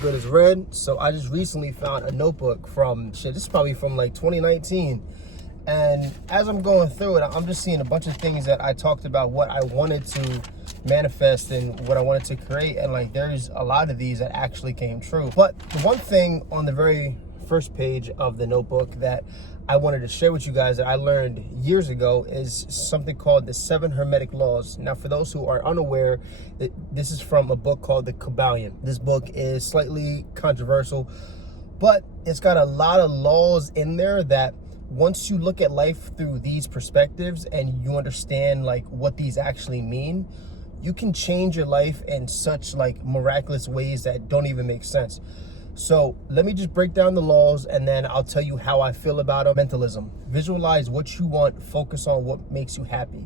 good as red. So I just recently found a notebook from, this is probably from like 2019. And as I'm going through it, I'm just seeing a bunch of things that I talked about, what I wanted to manifest and what I wanted to create. And like, there's a lot of these that actually came true. But the one thing on the very first page of the notebook that I wanted to share with you guys that I learned years ago is something called the 7 Hermetic Laws. Now, for those who are unaware, this is from a book called the Kybalion. This book is slightly controversial, but it's got a lot of laws in there that once you look at life through these perspectives and you understand like what these actually mean, you can change your life in such like miraculous ways that don't even make sense. So let me just break down the laws and then I'll tell you how I feel about them. Mentalism. Visualize what you want. Focus on what makes you happy.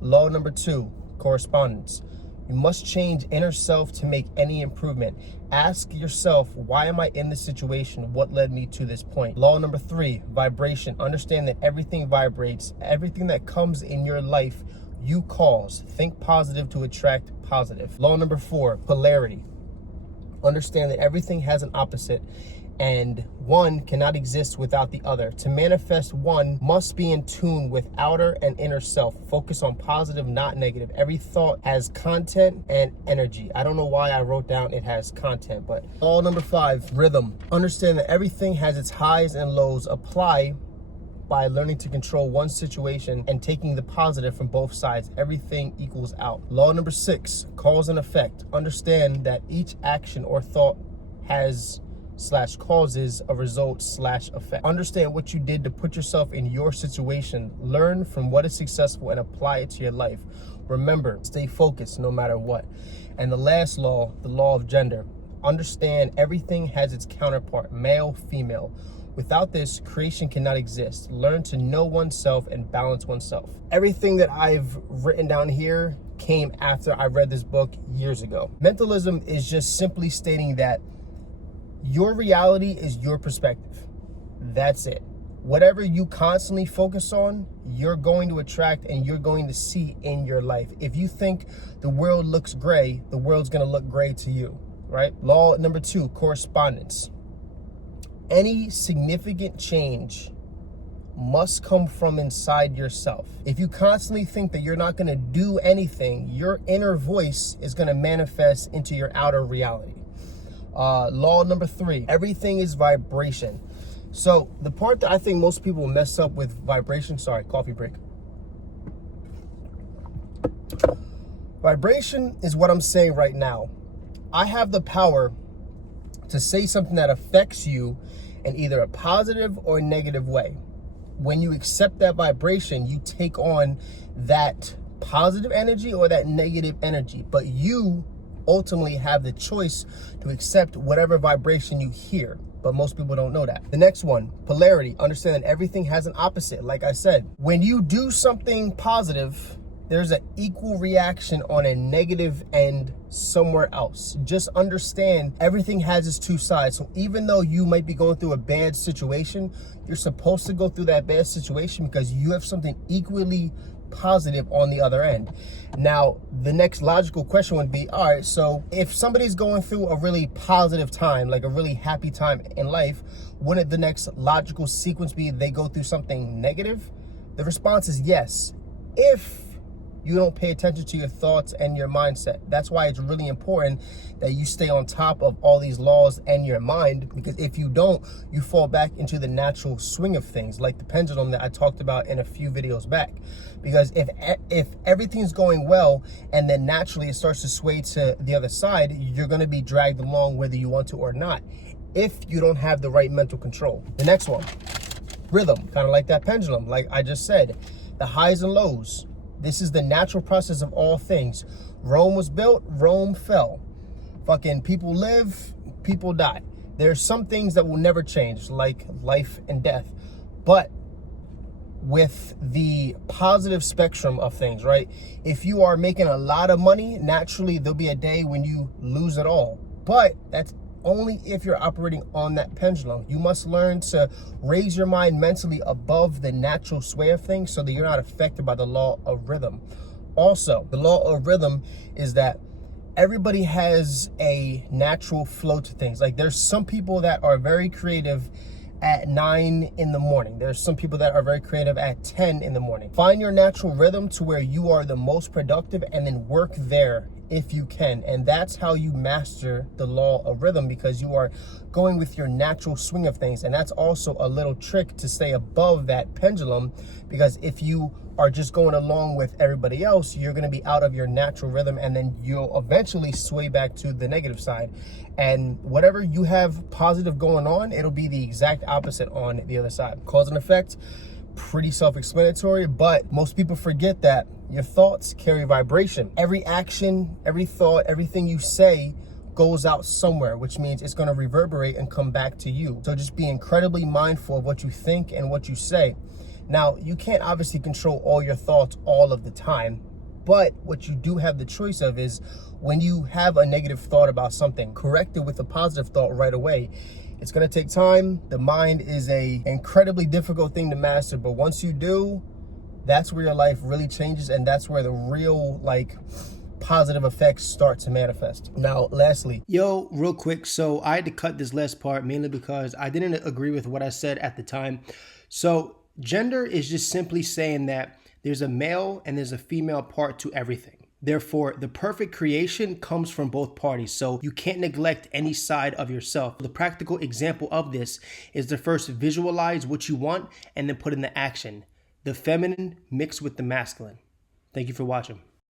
Law number 2, correspondence. You must change inner self to make any improvement. Ask yourself, why am I in this situation? What led me to this point? Law number 3, vibration. Understand that everything vibrates. Everything that comes in your life, you cause. Think positive to attract positive. Law number 4, polarity. Understand that everything has an opposite and one cannot exist without the other. To manifest one must be in tune with outer and inner self. Focus on positive, not negative. Every thought has content and energy. I don't know why I wrote down it has content, but law number 5, rhythm. Understand that everything has its highs and lows. Apply by learning to control one situation and taking the positive from both sides. Everything equals out. Law number 6, cause and effect. Understand that each action or thought has / causes a result / effect. Understand what you did to put yourself in your situation. Learn from what is successful and apply it to your life. Remember, stay focused no matter what. And the last law, the law of gender. Understand everything has its counterpart, male, female. Without this, creation cannot exist. Learn to know oneself and balance oneself. Everything that I've written down here came after I read this book years ago. Mentalism is just simply stating that your reality is your perspective. That's it. Whatever you constantly focus on, you're going to attract and you're going to see in your life. If you think the world looks gray, the world's going to look gray to you, right? Law number 2, correspondence. Any significant change must come from inside yourself. If you constantly think that you're not going to do anything, your inner voice is going to manifest into your outer reality. Law number 3, everything is vibration. So the part that I think most people mess up with vibration, sorry, coffee break. Vibration is what I'm saying right now. I have the power to say something that affects you in either a positive or negative way. When you accept that vibration, you take on that positive energy or that negative energy, but you ultimately have the choice to accept whatever vibration you hear. But most people don't know that. The next one, polarity. Understand that everything has an opposite. Like I said, when you do something positive, there's an equal reaction on a negative end somewhere else. Just understand everything has its 2 sides. So even though you might be going through a bad situation, you're supposed to go through that bad situation because you have something equally positive on the other end. Now, the next logical question would be, all right, so if somebody's going through a really positive time, like a really happy time in life, wouldn't the next logical sequence be they go through something negative? The response is yes, if you don't pay attention to your thoughts and your mindset. That's why it's really important that you stay on top of all these laws and your mind, because if you don't, you fall back into the natural swing of things, like the pendulum that I talked about in a few videos back. Because if everything's going well and then naturally it starts to sway to the other side, you're going to be dragged along whether you want to or not, if you don't have the right mental control. The next one, rhythm, kind of like that pendulum, like I just said, the highs and lows. This is the natural process of all things. Rome was built, Rome fell. Fucking people live, people die. There's some things that will never change, like life and death. But with the positive spectrum of things, right? If you are making a lot of money, naturally there'll be a day when you lose it all. But that's only if you're operating on that pendulum. You must learn to raise your mind mentally above the natural sway of things so that you're not affected by the law of rhythm. Also, the law of rhythm is that everybody has a natural flow to things. Like there's some people that are very creative at 9 in the morning. There's some people that are very creative at 10 in the morning. Find your natural rhythm to where you are the most productive and then work there if you can. And that's how you master the law of rhythm, because you are going with your natural swing of things. And that's also a little trick to stay above that pendulum, because if you are just going along with everybody else, you're going to be out of your natural rhythm, and then you'll eventually sway back to the negative side. And whatever you have positive going on, it'll be the exact opposite on the other side. Cause and effect, pretty self-explanatory, but most people forget that your thoughts carry vibration. Every action, every thought, everything you say goes out somewhere, which means it's going to reverberate and come back to you. So just be incredibly mindful of what you think and what you say. Now, you can't obviously control all your thoughts all of the time, but what you do have the choice of is when you have a negative thought about something, correct it with a positive thought right away. It's going to take time. The mind is a incredibly difficult thing to master, but once you do, that's where your life really changes, and that's where the real positive effects start to manifest. Now, lastly, real quick, so I had to cut this last part mainly because I didn't agree with what I said at the time. So gender is just simply saying that there's a male and there's a female part to everything. Therefore, the perfect creation comes from both parties, so you can't neglect any side of yourself. The practical example of this is to first visualize what you want and then put in the action. The feminine mixed with the masculine. Thank you for watching.